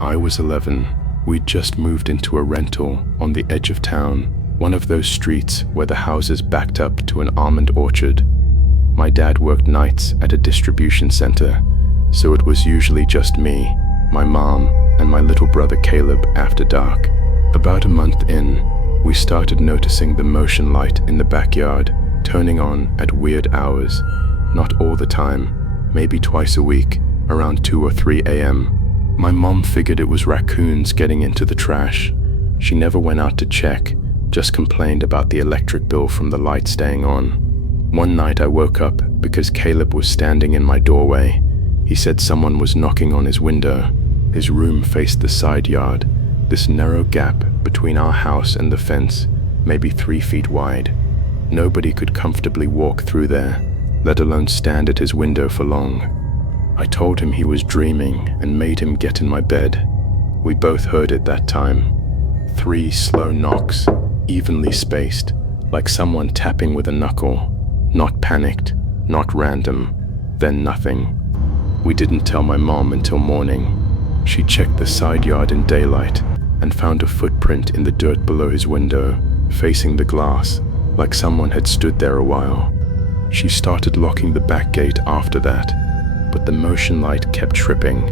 I was 11. We'd just moved into a rental on the edge of town, one of those streets where the houses backed up to an almond orchard. My dad worked nights at a distribution center, so it was usually just me, my mom, and my little brother Caleb after dark. About a month in, we started noticing the motion light in the backyard turning on at weird hours. Not all the time, maybe twice a week, around 2 or 3 a.m. My mom figured it was raccoons getting into the trash. She never went out to check, just complained about the electric bill from the light staying on. One night I woke up because Caleb was standing in my doorway. He said someone was knocking on his window. His room faced the side yard, this narrow gap between our house and the fence, maybe 3 feet wide. Nobody could comfortably walk through there, let alone stand at his window for long. I told him he was dreaming and made him get in my bed. We both heard it that time. 3 slow knocks, evenly spaced, like someone tapping with a knuckle. Not panicked, not random, then nothing. We didn't tell my mom until morning. She checked the side yard in daylight and found a footprint in the dirt below his window, facing the glass, like someone had stood there a while. She started locking the back gate after that, but the motion light kept tripping.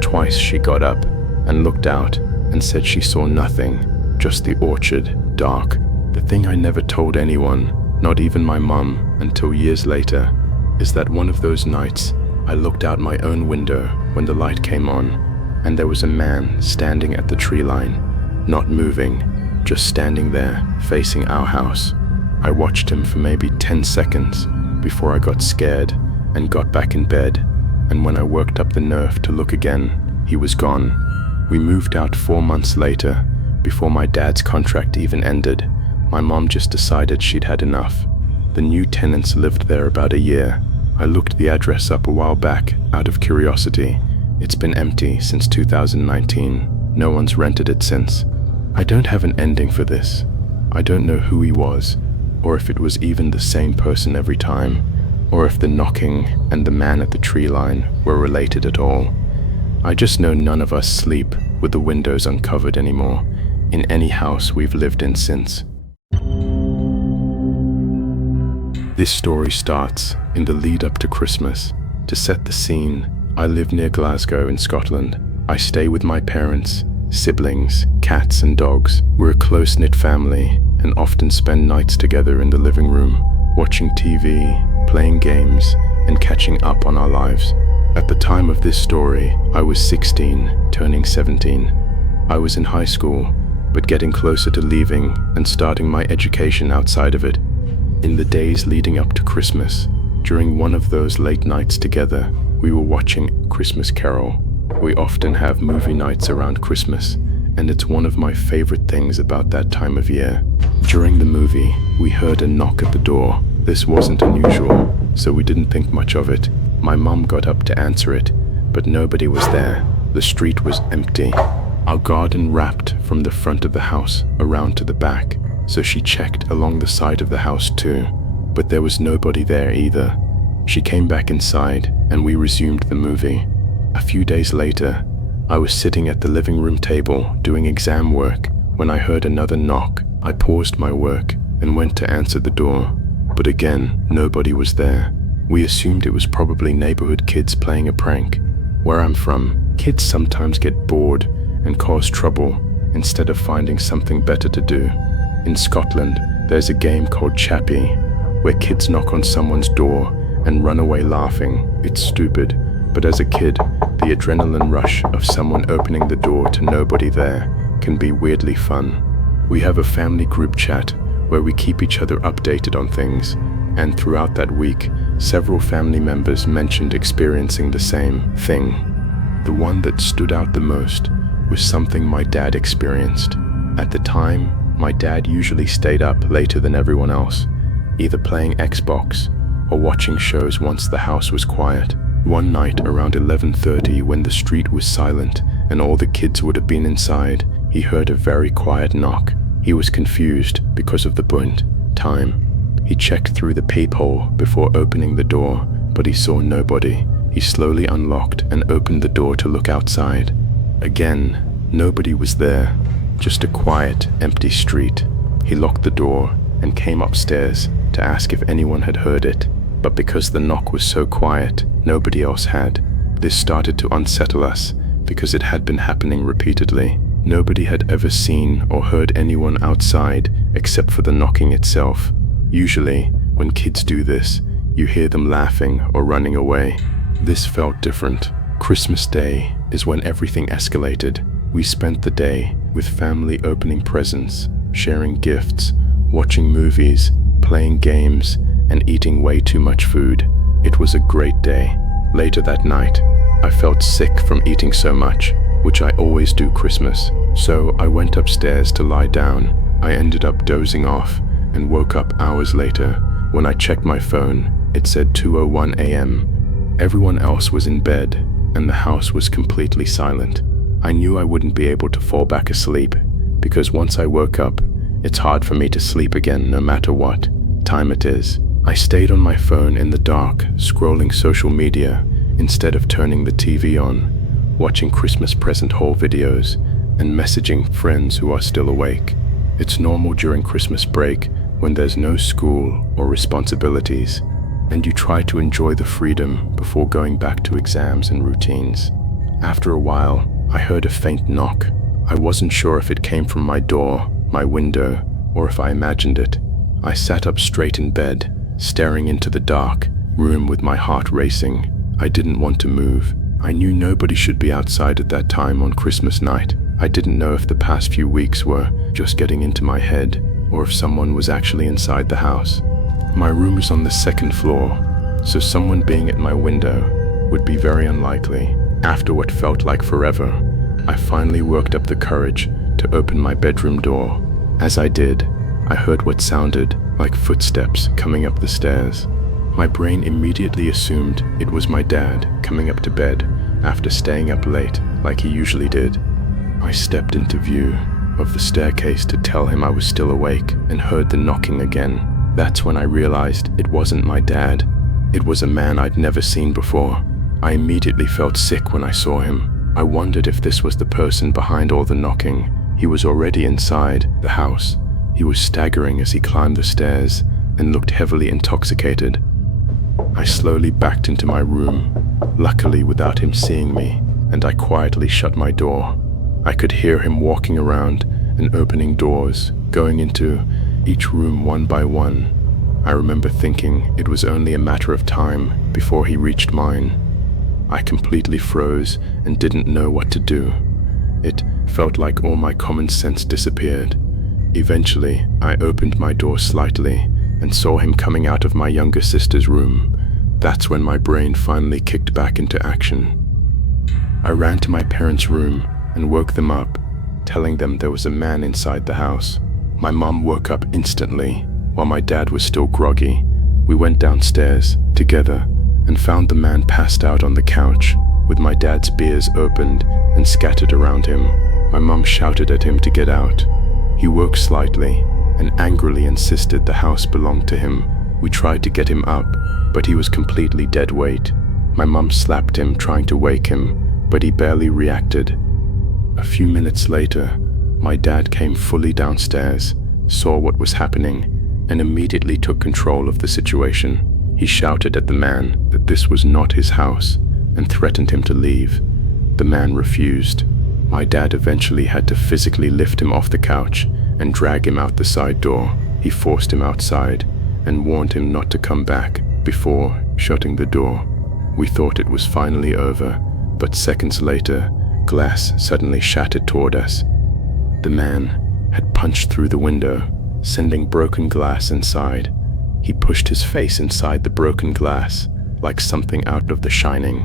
Twice she got up and looked out and said she saw nothing, just the orchard, dark. The thing I never told anyone, not even my mom, until years later, is that one of those nights I looked out my own window when the light came on, and there was a man standing at the tree line, not moving, just standing there, facing our house. I watched him for maybe 10 seconds before I got scared and got back in bed, and when I worked up the nerve to look again, he was gone. We moved out 4 months later, before my dad's contract even ended. My mom just decided she'd had enough. The new tenants lived there about a year. I looked the address up a while back out of curiosity. It's been empty since 2019. No one's rented it since. I don't have an ending for this. I don't know who he was, or if it was even the same person every time, or if the knocking and the man at the tree line were related at all. I just know none of us sleep with the windows uncovered anymore, in any house we've lived in since. This story starts in the lead up to Christmas. To set the scene, I live near Glasgow in Scotland. I stay with my parents, siblings, cats and dogs. We're a close-knit family and often spend nights together in the living room, watching TV, playing games, and catching up on our lives. At the time of this story, I was 16, turning 17. I was in high school, but getting closer to leaving and starting my education outside of it. In the days leading up to Christmas, during one of those late nights together, we were watching Christmas Carol. We often have movie nights around Christmas, and it's one of my favorite things about that time of year. During the movie, we heard a knock at the door. This wasn't unusual, so we didn't think much of it. My mom got up to answer it, but nobody was there. The street was empty. Our garden wrapped from the front of the house around to the back, so she checked along the side of the house too, but there was nobody there either. She came back inside and we resumed the movie. A few days later, I was sitting at the living room table doing exam work when I heard another knock. I paused my work and went to answer the door, but again, nobody was there. We assumed it was probably neighborhood kids playing a prank. Where I'm from, kids sometimes get bored and cause trouble instead of finding something better to do. In Scotland, there's a game called Chappie, where kids knock on someone's door and run away laughing. It's stupid, but as a kid, the adrenaline rush of someone opening the door to nobody there can be weirdly fun. We have a family group chat where we keep each other updated on things, and throughout that week, several family members mentioned experiencing the same thing. The one that stood out the most was something my dad experienced. At the time, my dad usually stayed up later than everyone else, either playing Xbox or watching shows once the house was quiet. One night around 11:30, when the street was silent and all the kids would have been inside, he heard a very quiet knock. He was confused because of the burnt time. He checked through the peephole before opening the door, but he saw nobody. He slowly unlocked and opened the door to look outside. Again, nobody was there, just a quiet, empty street. He locked the door and came upstairs to ask if anyone had heard it, but because the knock was so quiet, nobody else had. This started to unsettle us because it had been happening repeatedly. Nobody had ever seen or heard anyone outside except for the knocking itself. Usually, when kids do this, you hear them laughing or running away. This felt different. Christmas Day is when everything escalated. We spent the day with family opening presents, sharing gifts, watching movies, playing games, and eating way too much food. It was a great day. Later that night, I felt sick from eating so much, which I always do Christmas. So I went upstairs to lie down. I ended up dozing off and woke up hours later. When I checked my phone, it said 2:01 a.m. Everyone else was in bed, and the house was completely silent. I knew I wouldn't be able to fall back asleep, because once I woke up, it's hard for me to sleep again no matter what time it is. I stayed on my phone in the dark, scrolling social media instead of turning the TV on, watching Christmas present haul videos, and messaging friends who are still awake. It's normal during Christmas break when there's no school or responsibilities, and you try to enjoy the freedom before going back to exams and routines. After a while, I heard a faint knock. I wasn't sure if it came from my door, my window, or if I imagined it. I sat up straight in bed, staring into the dark room with my heart racing. I didn't want to move. I knew nobody should be outside at that time on Christmas night. I didn't know if the past few weeks were just getting into my head, or if someone was actually inside the house. My room is on the second floor, so someone being at my window would be very unlikely. After what felt like forever, I finally worked up the courage to open my bedroom door. As I did, I heard what sounded like footsteps coming up the stairs. My brain immediately assumed it was my dad coming up to bed after staying up late like he usually did. I stepped into view of the staircase to tell him I was still awake and heard the knocking again. That's when I realized it wasn't my dad. It was a man I'd never seen before. I immediately felt sick when I saw him. I wondered if this was the person behind all the knocking. He was already inside the house. He was staggering as he climbed the stairs and looked heavily intoxicated. I slowly backed into my room, luckily without him seeing me, and I quietly shut my door. I could hear him walking around and opening doors, going into each room one by one. I remember thinking it was only a matter of time before he reached mine. I completely froze and didn't know what to do. It felt like all my common sense disappeared. Eventually, I opened my door slightly and saw him coming out of my younger sister's room. That's when my brain finally kicked back into action. I ran to my parents' room and woke them up, telling them there was a man inside the house. My mom woke up instantly, while my dad was still groggy. We went downstairs together and found the man passed out on the couch, with my dad's beers opened and scattered around him. My mom shouted at him to get out. He woke slightly and angrily insisted the house belonged to him. We tried to get him up, but he was completely dead weight. My mom slapped him, trying to wake him, but he barely reacted. A few minutes later, my dad came fully downstairs, saw what was happening, and immediately took control of the situation. He shouted at the man that this was not his house and threatened him to leave. The man refused. My dad eventually had to physically lift him off the couch and drag him out the side door. He forced him outside and warned him not to come back before shutting the door. We thought it was finally over, but seconds later, glass suddenly shattered toward us. The man had punched through the window, sending broken glass inside. He pushed his face inside the broken glass, like something out of The Shining.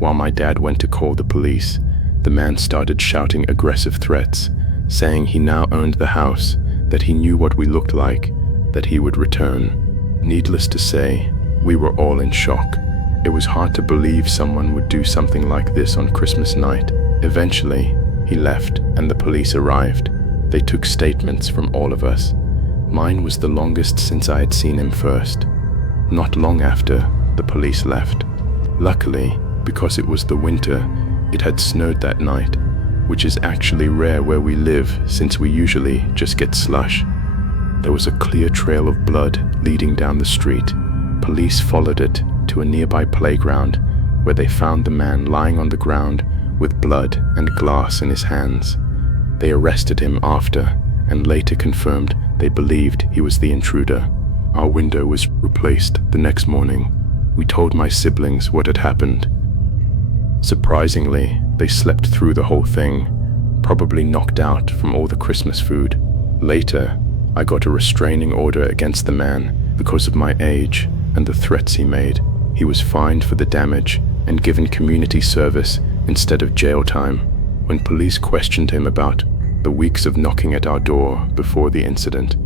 While my dad went to call the police, the man started shouting aggressive threats, saying he now owned the house, that he knew what we looked like, that he would return. Needless to say, we were all in shock. It was hard to believe someone would do something like this on Christmas night. Eventually, he left and the police arrived. They took statements from all of us. Mine was the longest since I had seen him first. Not long after, the police left. Luckily, because it was the winter, it had snowed that night. which is actually rare where we live since we usually just get slush. There was a clear trail of blood leading down the street. Police followed it to a nearby playground where they found the man lying on the ground with blood and glass in his hands. They arrested him after and later confirmed they believed he was the intruder. Our window was replaced the next morning. We told my siblings what had happened. Surprisingly, they slept through the whole thing, probably knocked out from all the Christmas food. Later, I got a restraining order against the man because of my age and the threats he made. He was fined for the damage and given community service instead of jail time. When police questioned him about the weeks of knocking at our door before the incident,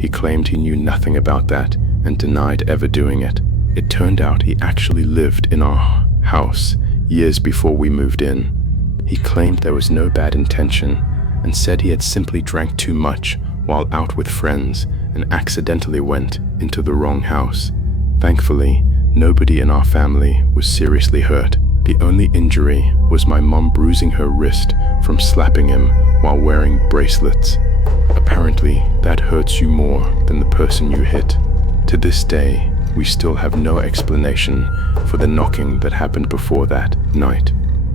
he claimed he knew nothing about that and denied ever doing it. It turned out he actually lived in our house years before we moved in. He claimed there was no bad intention and said he had simply drank too much while out with friends and accidentally went into the wrong house. Thankfully, nobody in our family was seriously hurt. The only injury was my mom bruising her wrist from slapping him while wearing bracelets. Apparently, that hurts you more than the person you hit. To this day, we still have no explanation for the knocking that happened before that night.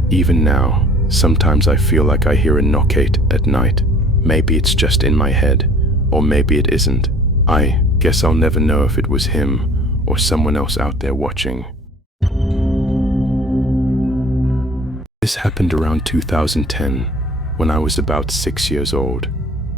Even now, sometimes I feel like I hear a knockate at night. Maybe it's just in my head, or maybe it isn't. I guess I'll never know if it was him or someone else out there watching. This happened around 2010, when I was about 6 years old.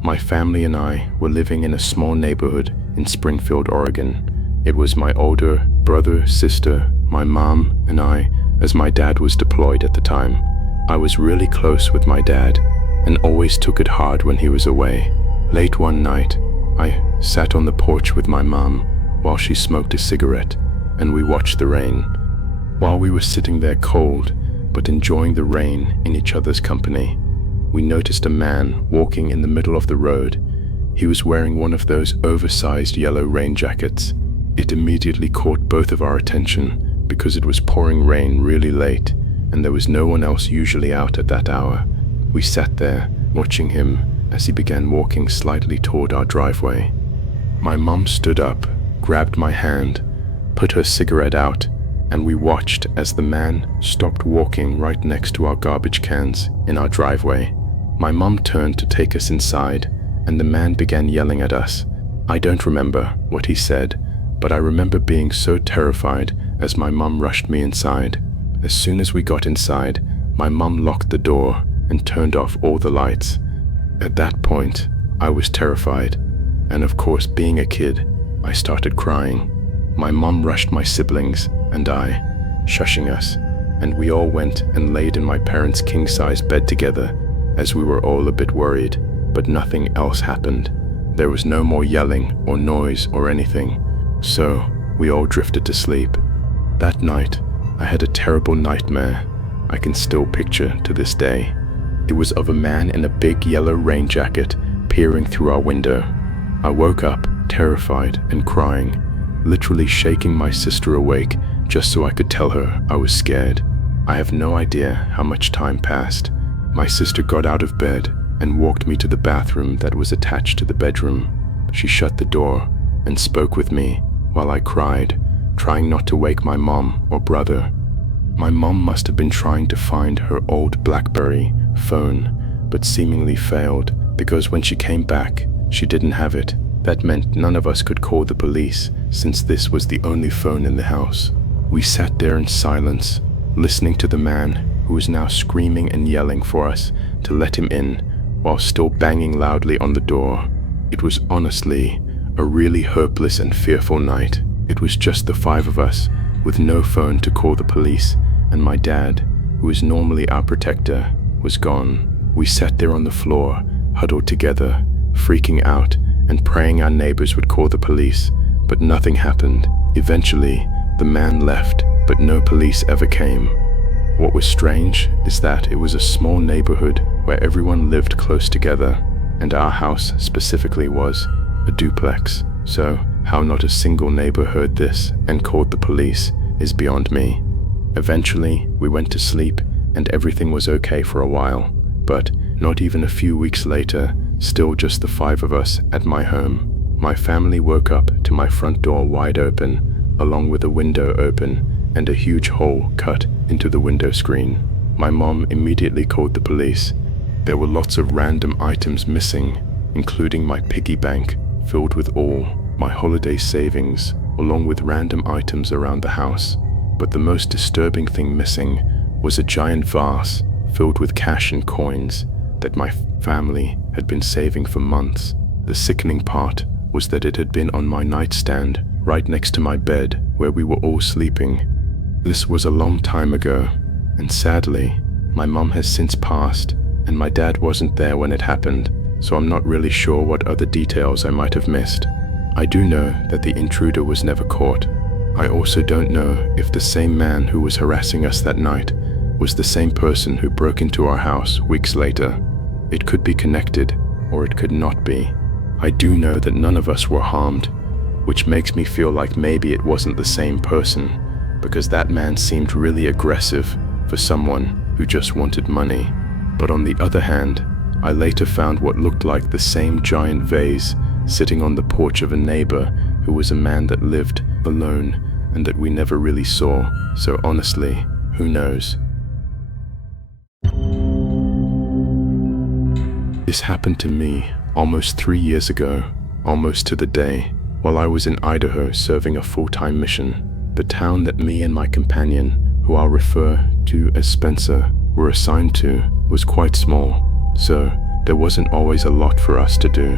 My family and I were living in a small neighborhood in Springfield, Oregon. It was my older brother, sister, my mom, and I, as my dad was deployed at the time. I was really close with my dad and always took it hard when he was away. Late one night, I sat on the porch with my mom while she smoked a cigarette, and we watched the rain. While we were sitting there cold, but enjoying the rain in each other's company, we noticed a man walking in the middle of the road. He was wearing one of those oversized yellow rain jackets. It immediately caught both of our attention because it was pouring rain really late and there was no one else usually out at that hour. We sat there, watching him as he began walking slightly toward our driveway. My mom stood up, grabbed my hand, put her cigarette out, and we watched as the man stopped walking right next to our garbage cans in our driveway. My mom turned to take us inside, and the man began yelling at us. I don't remember what he said, but I remember being so terrified as my mom rushed me inside. As soon as we got inside, my mom locked the door and turned off all the lights. At that point, I was terrified, and of course, being a kid, I started crying. My mom rushed my siblings and I, shushing us, and we all went and laid in my parents' king-size bed together, as we were all a bit worried, but nothing else happened. There was no more yelling or noise or anything, so we all drifted to sleep. That night, I had a terrible nightmare I can still picture to this day. It was of a man in a big yellow rain jacket peering through our window. I woke up, terrified and crying, literally shaking my sister awake just so I could tell her I was scared. I have no idea how much time passed. My sister got out of bed and walked me to the bathroom that was attached to the bedroom. She shut the door and spoke with me while I cried, trying not to wake my mom or brother. My mom must have been trying to find her old BlackBerry phone, but seemingly failed because when she came back, she didn't have it. That meant none of us could call the police since this was the only phone in the house. We sat there in silence, listening to the man who was now screaming and yelling for us to let him in while still banging loudly on the door. It was honestly a really hopeless and fearful night. It was just the five of us with no phone to call the police, and my dad, who was normally our protector, was gone. We sat there on the floor, huddled together, freaking out and praying our neighbors would call the police, but nothing happened. Eventually, the man left, but no police ever came. What was strange is that it was a small neighborhood where everyone lived close together, and our house specifically was a duplex. So how not a single neighbor heard this and called the police is beyond me. Eventually, we went to sleep and everything was okay for a while, But not even a few weeks later, still just the 5 of us at my home, my family woke up to my front door wide open, along with a window open and a huge hole cut into the window screen. My mom immediately called the police. There were lots of random items missing, including my piggy bank filled with all my holiday savings, along with random items around the house. But the most disturbing thing missing was a giant vase filled with cash and coins that my family had been saving for months. The sickening part was that it had been on my nightstand right next to my bed where we were all sleeping. This was a long time ago, and sadly, my mom has since passed, and my dad wasn't there when it happened, so I'm not really sure what other details I might have missed. I do know that the intruder was never caught. I also don't know if the same man who was harassing us that night was the same person who broke into our house weeks later. It could be connected, or it could not be. I do know that none of us were harmed, which makes me feel like maybe it wasn't the same person, because that man seemed really aggressive for someone who just wanted money. But on the other hand, I later found what looked like the same giant vase sitting on the porch of a neighbor who was a man that lived alone and that we never really saw, so honestly, who knows? This happened to me almost 3 years ago, almost to the day, while I was in Idaho serving a full-time mission. The town that me and my companion, who I'll refer to as Spencer, were assigned to was quite small, so there wasn't always a lot for us to do.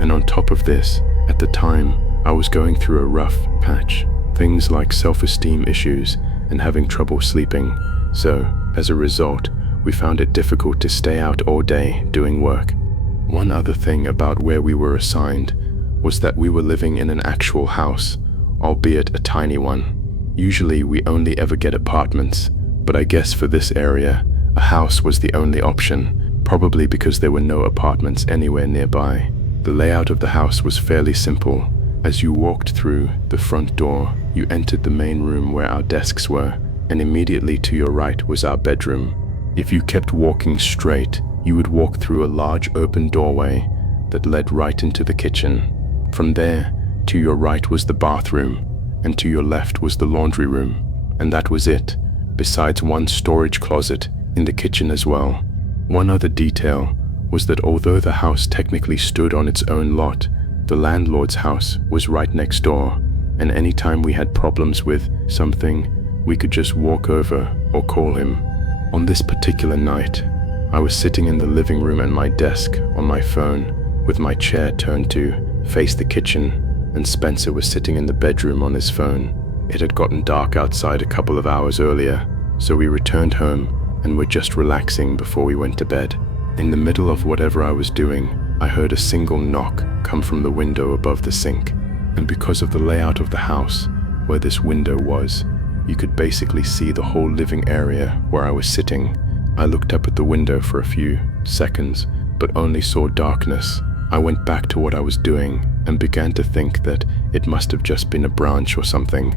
And on top of this, at the time, I was going through a rough patch, things like self-esteem issues and having trouble sleeping. So, as a result, we found it difficult to stay out all day doing work. One other thing about where we were assigned was that we were living in an actual house, albeit a tiny one. Usually we only ever get apartments, but I guess for this area, a house was the only option, probably because there were no apartments anywhere nearby. The layout of the house was fairly simple. As you walked through the front door, you entered the main room where our desks were, and immediately to your right was our bedroom. If you kept walking straight, you would walk through a large open doorway that led right into the kitchen. From there, to your right was the bathroom, and to your left was the laundry room, and that was it, besides one storage closet in the kitchen as well. One other detail was that although the house technically stood on its own lot, the landlord's house was right next door, and anytime we had problems with something, we could just walk over or call him. On this particular night, I was sitting in the living room at my desk on my phone, with my chair turned to face the kitchen, and Spencer was sitting in the bedroom on his phone. It had gotten dark outside a couple of hours earlier, so we returned home and were just relaxing before we went to bed. In the middle of whatever I was doing, I heard a single knock come from the window above the sink, and because of the layout of the house, where this window was, you could basically see the whole living area where I was sitting. I looked up at the window for a few seconds, but only saw darkness. I went back to what I was doing and began to think that it must have just been a branch or something.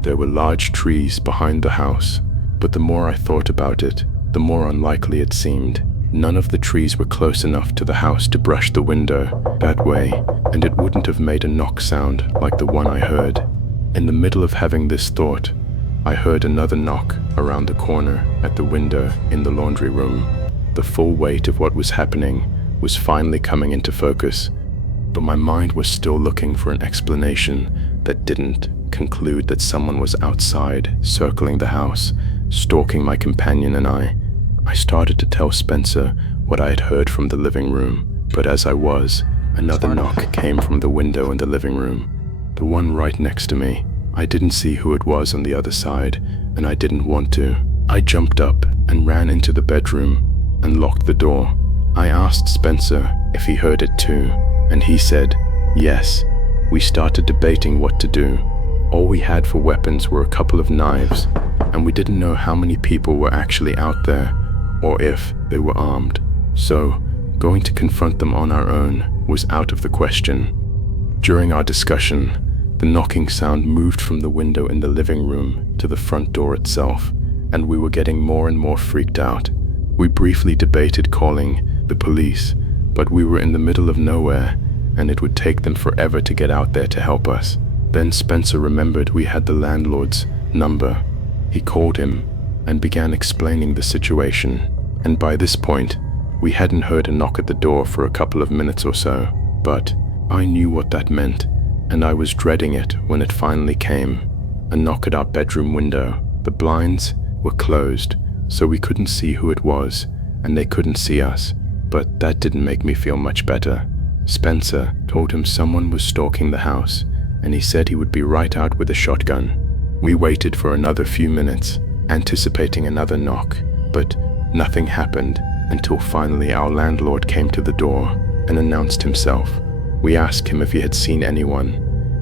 There were large trees behind the house, but the more I thought about it, the more unlikely it seemed. None of the trees were close enough to the house to brush the window that way, and it wouldn't have made a knock sound like the one I heard. In the middle of having this thought, I heard another knock around the corner at the window in the laundry room. The full weight of what was happening was finally coming into focus, but my mind was still looking for an explanation that didn't conclude that someone was outside, circling the house, stalking my companion and I. I started to tell Spencer what I had heard from the living room, but as I was, another knock came from the window in the living room, the one right next to me. I didn't see who it was on the other side, and I didn't want to. I jumped up and ran into the bedroom and locked the door. I asked Spencer if he heard it too, and he said, yes. We started debating what to do. All we had for weapons were a couple of knives, and we didn't know how many people were actually out there, or if they were armed. So, going to confront them on our own was out of the question. During our discussion, the knocking sound moved from the window in the living room to the front door itself, and we were getting more and more freaked out. We briefly debated calling the police, but we were in the middle of nowhere, and it would take them forever to get out there to help us. Then Spencer remembered we had the landlord's number. He called him and began explaining the situation, and by this point, we hadn't heard a knock at the door for a couple of minutes or so, but I knew what that meant, and I was dreading it when it finally came. A knock at our bedroom window. The blinds were closed, so we couldn't see who it was, and they couldn't see us, but that didn't make me feel much better. Spencer told him someone was stalking the house, and he said he would be right out with a shotgun. We waited for another few minutes, anticipating another knock, but nothing happened until finally our landlord came to the door and announced himself. We asked him if he had seen anyone,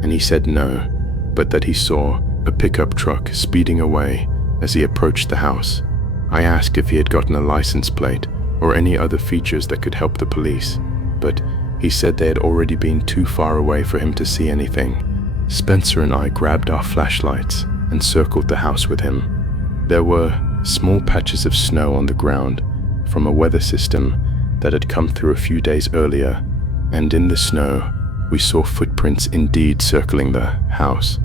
and he said no, but that he saw a pickup truck speeding away as he approached the house. I asked if he had gotten a license plate or any other features that could help the police, but he said they had already been too far away for him to see anything. Spencer and I grabbed our flashlights and circled the house with him. There were small patches of snow on the ground from a weather system that had come through a few days earlier, and in the snow we saw footprints indeed circling the house,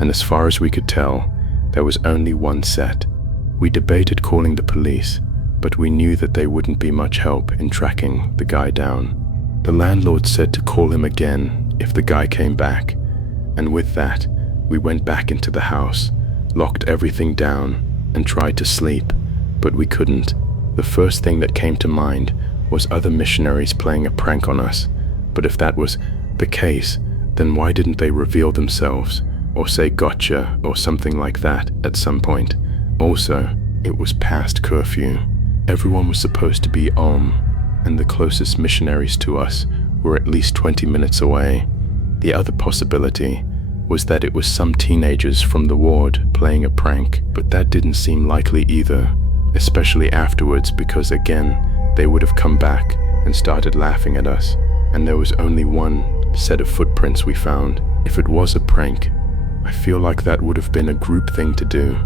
and as far as we could tell, there was only one set. We debated calling the police, but we knew that they wouldn't be much help in tracking the guy down. The landlord said to call him again if the guy came back, and with that, we went back into the house, locked everything down, and tried to sleep, but we couldn't. The first thing that came to mind was other missionaries playing a prank on us, but if that was the case, then why didn't they reveal themselves, or say gotcha or something like that at some point? Also, it was past curfew. Everyone was supposed to be home, and the closest missionaries to us were at least 20 minutes away. The other possibility was that it was some teenagers from the ward playing a prank, but that didn't seem likely either, especially afterwards because again, they would have come back and started laughing at us, and there was only one set of footprints we found. If it was a prank, I feel like that would have been a group thing to do.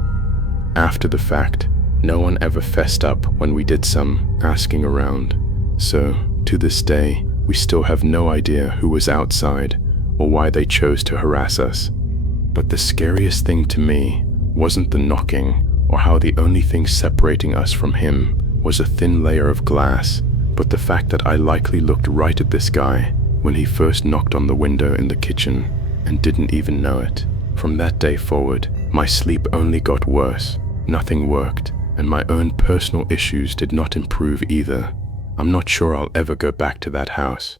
After the fact, no one ever fessed up when we did some asking around, so to this day, we still have no idea who was outside or why they chose to harass us. But the scariest thing to me wasn't the knocking or how the only thing separating us from him was a thin layer of glass, but the fact that I likely looked right at this guy when he first knocked on the window in the kitchen and didn't even know it. From that day forward, my sleep only got worse, nothing worked, and my own personal issues did not improve either. I'm not sure I'll ever go back to that house.